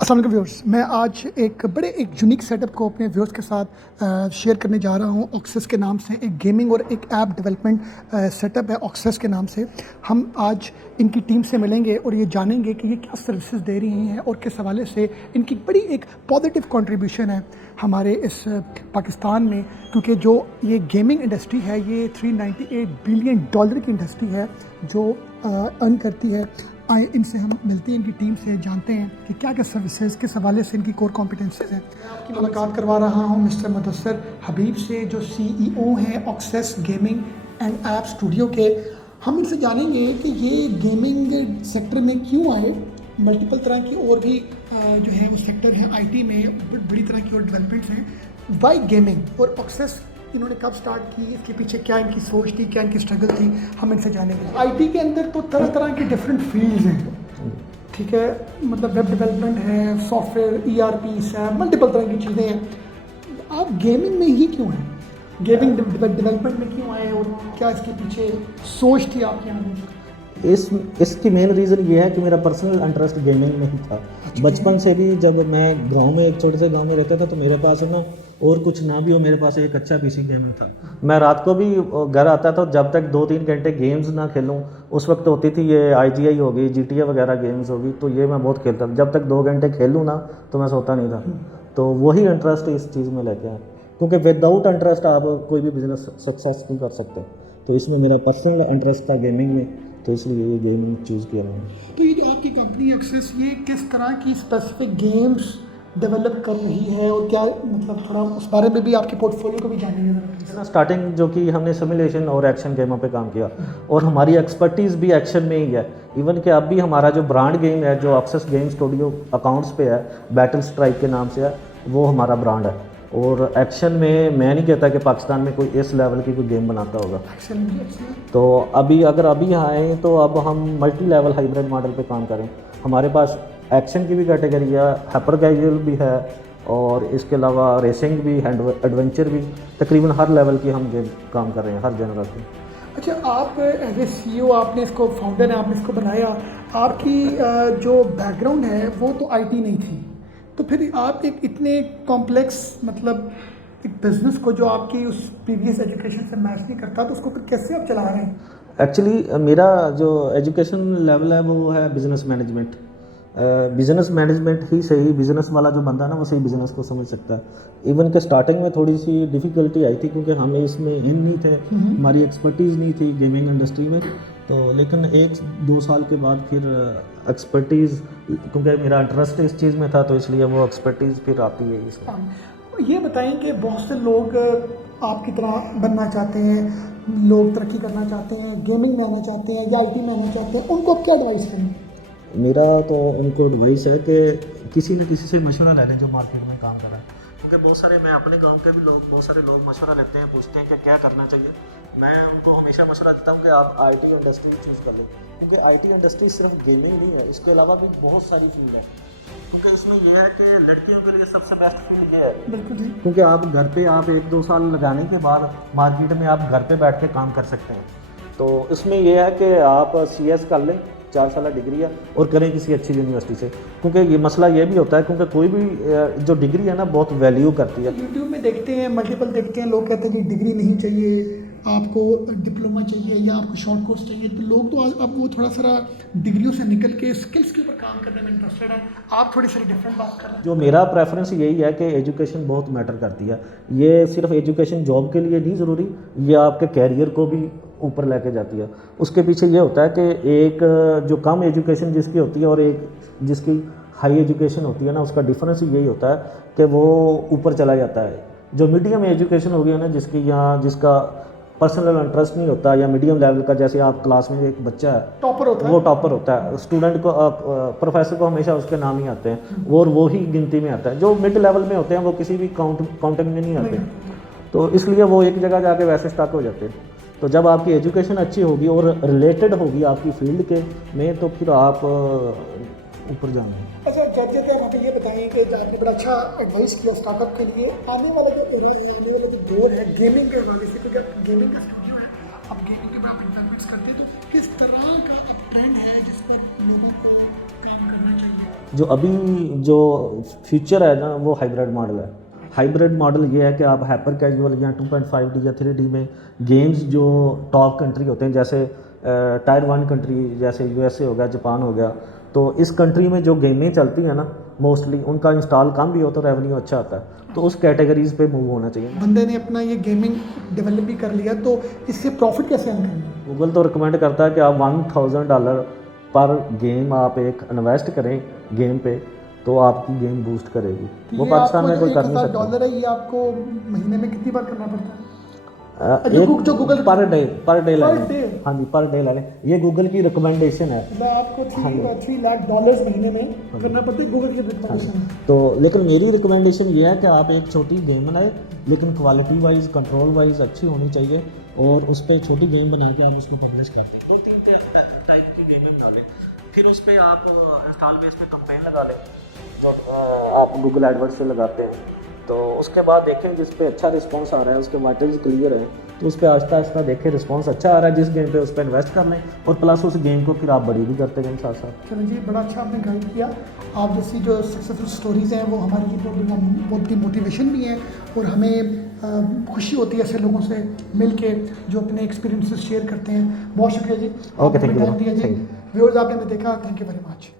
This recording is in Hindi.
अस्सलाम वालेकुम व्यूअर्स, मैं आज एक यूनिक सेटअप को अपने व्यूअर्स के साथ शेयर करने जा रहा हूं। ऑक्सेस के नाम से एक गेमिंग और एक ऐप डेवलपमेंट सेटअप है ऑक्सेस के नाम से। हम आज इनकी टीम से मिलेंगे और ये जानेंगे कि ये क्या सर्विसेज दे रही हैं और किस हवाले से इनकी बड़ी एक पॉजिटिव कंट्रीब्यूशन है हमारे इस पाकिस्तान में, क्योंकि जो ये गेमिंग इंडस्ट्री है ये $398 बिलियन की इंडस्ट्री है जो अर्न करती है। आए इनसे हम मिलते हैं, इनकी टीम से जानते हैं कि क्या क्या सर्विसेज किस हवाले से इनकी कोर कॉम्पिटेंसीज हैं। मैं आपकी मुलाकात करवा रहा हूं मिस्टर मुदस्सिर हबीब से, जो CEO हैं access gaming and app studio के। हम इनसे जानेंगे कि ये गेमिंग सेक्टर में क्यों आए। मल्टीपल तरह की और भी जो है वो सेक्टर हैं IT में, बड़ी तरह की और डेवलपमेंट्स हैं। वाई गेमिंग और ऑक्सेस इन्होंने कब स्टार्ट की, इसके पीछे क्या इनकी सोच थी, क्या इनकी स्ट्रगल थी, हम इनसे जानेंगे। IT के अंदर तो तरह तरह की डिफरेंट फील्ड्स हैं, ठीक है, मतलब वेब डेवलपमेंट है, सॉफ्टवेयर, ERP है, मल्टीपल तरह की चीज़ें हैं। आप गेमिंग में ही क्यों हैं, गेमिंग डेवलपमेंट में क्यों आए और क्या इसके पीछे सोच थी आपके यहाँ? इसकी मेन रीज़न ये है कि मेरा पर्सनल इंटरेस्ट गेमिंग में ही था। बचपन से भी जब मैं गांव में, एक छोटे से गांव में रहता था, तो मेरे पास है ना, और कुछ ना भी हो, मेरे पास एक अच्छा PC गेमिंग था। मैं रात को भी घर आता था, जब तक 2-3 घंटे गेम्स ना खेलूं, उस वक्त होती थी ये IGI होगी, GTA वगैरह गेम्स होगी, तो ये मैं बहुत खेलता था। जब तक 2 घंटे खेलूँ ना तो मैं सोता नहीं था। तो वही इंटरेस्ट इस चीज़ में लेके आया, क्योंकि विदाउट इंटरेस्ट आप कोई भी बिज़नेस सक्सेस नहीं कर सकते। तो इसमें मेरा पर्सनल इंटरेस्ट था गेमिंग में, तो इसलिए ये गेमिंग चूज़ किया मैंने। तो ये जो आपकी कंपनी एक्सेस, ये किस तरह की स्पेसिफिक गेम्स डेवलप कर रही है और क्या, मतलब थोड़ा उस बारे में भी, आपके पोर्टफोलियो को भी जानेंगे। स्टार्टिंग जो कि हमने सिमुलेशन और एक्शन गेमों पे काम किया, और हमारी एक्सपर्टीज़ भी एक्शन में ही है। इवन कि अब भी हमारा जो ब्रांड गेम है, जो ऑक्सेस गेम स्टूडियो अकाउंट्स पे है, बैटल स्ट्राइक के नाम से है, वो हमारा ब्रांड है। और एक्शन में मैं नहीं कहता कि पाकिस्तान में कोई इस लेवल की कोई गेम बनाता होगा। तो अगर अभी आए तो अब हम मल्टी लेवल हाइब्रिड मॉडल पे काम करें। हमारे पास एक्शन की भी कैटेगरी है, हाइपर कैजुअल भी है, और इसके अलावा रेसिंग भी, एडवेंचर भी, तकरीबन हर लेवल की हम गेम काम कर रहे हैं, हर जनरल की। अच्छा, आप एज ए CEO, आपने इसको फाउंडर है, आपने इसको बनाया, आपकी जो बैकग्राउंड है वो तो IT नहीं थी, तो फिर आप एक इतने कॉम्प्लेक्स, मतलब एक बिजनेस को जो आपकी उस प्रीवियस एजुकेशन से मैच नहीं करता, तो उसको फिर कैसे आप चला रहे हैं? एक्चुअली मेरा जो एजुकेशन लेवल है वो है बिज़नेस मैनेजमेंट। बिज़नेस मैनेजमेंट ही सही, बिज़नेस वाला जो बंदा है ना, वो सही बिज़नेस को समझ सकता है। इवन के स्टार्टिंग में थोड़ी सी डिफ़िकल्टी आई थी, क्योंकि हम इसमें इन नहीं थे, हमारी एक्सपर्टीज़ नहीं थी गेमिंग इंडस्ट्री में। तो लेकिन 1-2 साल के बाद फिर एक्सपर्टीज़, क्योंकि मेरा इंटरेस्ट इस चीज़ में था, तो इसलिए वो एक्सपर्टीज़ फिर आती है इसमें। ये बताएं कि बहुत से लोग आपकी तरह बनना चाहते हैं, लोग तरक्की करना चाहते हैं, गेमिंग में आना चाहते हैं या IT में आना चाहते हैं, उनको आप क्या एडवाइस करेंगे? मेरा तो उनको एडवाइस है कि किसी न किसी से मशवरा ले लें जो मार्केट में काम कर रहा है। क्योंकि बहुत सारे, मैं अपने गांव के भी लोग, बहुत सारे लोग मशवरा लेते हैं, पूछते हैं कि क्या करना चाहिए। मैं उनको हमेशा मशवरा देता हूं कि आप IT इंडस्ट्री चूज़ कर लें, क्योंकि IT इंडस्ट्री सिर्फ गेमिंग नहीं है, इसके अलावा भी बहुत सारी फील्ड है। क्योंकि इसमें यह है कि लड़कियों के लिए सबसे बेस्ट फील्ड ये है, बिल्कुल जी, क्योंकि आप घर पे, आप 1-2 साल लगाने के बाद मार्केट में आप घर पे बैठ के काम कर सकते हैं। तो इसमें यह है कि आप CS कर लें, 4 साल डिग्री है, और करें किसी अच्छी यूनिवर्सिटी से। क्योंकि ये मसला ये भी होता है, क्योंकि कोई भी जो डिग्री है ना, बहुत वैल्यू करती है। यूट्यूब में देखते हैं, मल्टीपल देखते हैं, लोग कहते हैं कि डिग्री नहीं चाहिए, आपको डिप्लोमा चाहिए या आपको शॉर्ट कोर्स चाहिए। तो लोग तो अब वो थोड़ा सा डिग्रियों से निकल के स्किल्स के ऊपर काम करने में इंटरेस्टेड है। आप थोड़ी सी डिफरेंट बात कर रहे हैं। जो मेरा प्रेफरेंस यही है कि एजुकेशन बहुत मैटर करती है। ये सिर्फ एजुकेशन जॉब के लिए नहीं ज़रूरी, ये आपके कैरियर को भी ऊपर लेके जाती है। उसके पीछे ये होता है कि एक जो कम एजुकेशन जिसकी होती है और एक जिसकी हाई एजुकेशन होती है ना, उसका डिफरेंस यही होता है कि वो ऊपर चला जाता है। जो मीडियम एजुकेशन होगी ना, जिसकी यहाँ जिसका पर्सनल इंटरेस्ट नहीं होता, या मीडियम लेवल का, जैसे आप क्लास में एक बच्चा है, टॉपर होता है, वो टॉपर होता है, स्टूडेंट को, प्रोफेसर को हमेशा उसके नाम ही आते हैं, और वो ही गिनती में आता है। जो मिड लेवल में होते हैं वो किसी भी काउंटिंग में नहीं आते, तो इसलिए वो एक जगह जाके वैसे स्टक हो जाते हैं। तो जब आपकी एजुकेशन अच्छी होगी और रिलेटेड होगी आपकी फील्ड के में, तो फिर आप ऊपर जाएंगे। अच्छा, जज थे, आप हमें ये बताएं कि आपने बड़ा अच्छा एडवाइस किया स्टार्टअप के लिए। आने वाला जो एरा है, आने वाला जो दौर है गेमिंग के हवाले से, क्योंकि आप गेमिंग का स्टूडियो है, आप गेमिंग के आप इन्वेस्टमेंट्स करते हैं, तो किस तरह का ट्रेंड है जिस पर लोगों को काम करना चाहिए? जो अभी जो फ्यूचर है ना वो हाइब्रिड मॉडल है। हाइब्रिड मॉडल ये है कि आप हाइपर कैजुअल या 2.5D या 3D में गेम्स जो टॉप कंट्री होते हैं, जैसे टायर 1 कंट्री जैसे USA हो गया, जापान हो गया, तो इस कंट्री में जो गेमें चलती हैं ना मोस्टली उनका इंस्टॉल कम भी हो तो रेवेन्यू अच्छा आता है, तो उस कैटेगरीज पे मूव होना चाहिए। बंदे ने अपना ये गेमिंग डेवलप भी कर लिया, तो इससे प्रॉफिट कैसे अर्न करेंगे? गूगल तो रिकमेंड करता है कि आप $1000 पर गेम आप एक इन्वेस्ट करें गेम पे, तो आपकी गेम बूस्ट करेगी। वो ये पाकिस्तान में आपको कोई जो कर नहीं सकता। $1000 है, ये आपको महीने में कितनी बार करना पड़ता है? जो गूगल पर डे ले पर लें। डे? हाँ जी, पर डे ले लें, ये गूगल की रिकमेंडेशन है। मतलब आपको $3 लाख महीने में करना पड़ता है, गूगल की रिकमेंडेशन। तो लेकिन मेरी रिकमेंडेशन ये है कि आप एक छोटी गेम बनाएं, लेकिन क्वालिटी वाइज कंट्रोल वाइज अच्छी होनी चाहिए, और उस पर छोटी गेम बना के आप उसको पब्लिश कर दें। 2-3 टाइप की गेमें बना लें, फिर उस पर आप इंस्टॉल बेस पे कैंपेन लगा लें जो आप गूगल एडवर्ड से लगाते हैं। तो उसके बाद देखें जिस पे अच्छा रिस्पांस आ रहा है, उसके वाइटल्स क्लियर है, तो उस पर आहिस्ता आहिस्ता देखें रिस्पांस अच्छा आ रहा है जिस गेम पे, उस पर इन्वेस्ट कर लें, और प्लस उस गेम को फिर आप बड़ी भी करते गए साथ साथ। चलो जी, बड़ा अच्छा आपने गाइड किया। आप जैसी जो सक्सेसफुल स्टोरीज़ हैं वो हमारे लिए बहुत बड़ी मोटिवेशन भी हैं, और हमें खुशी होती है ऐसे लोगों से मिल के जो अपने एक्सपीरियंसेस शेयर करते हैं। बहुत शुक्रिया जी, ओके, थैंक यू। व्यूअर्स आपने हमें देखा, थैंक यू वेरी मच।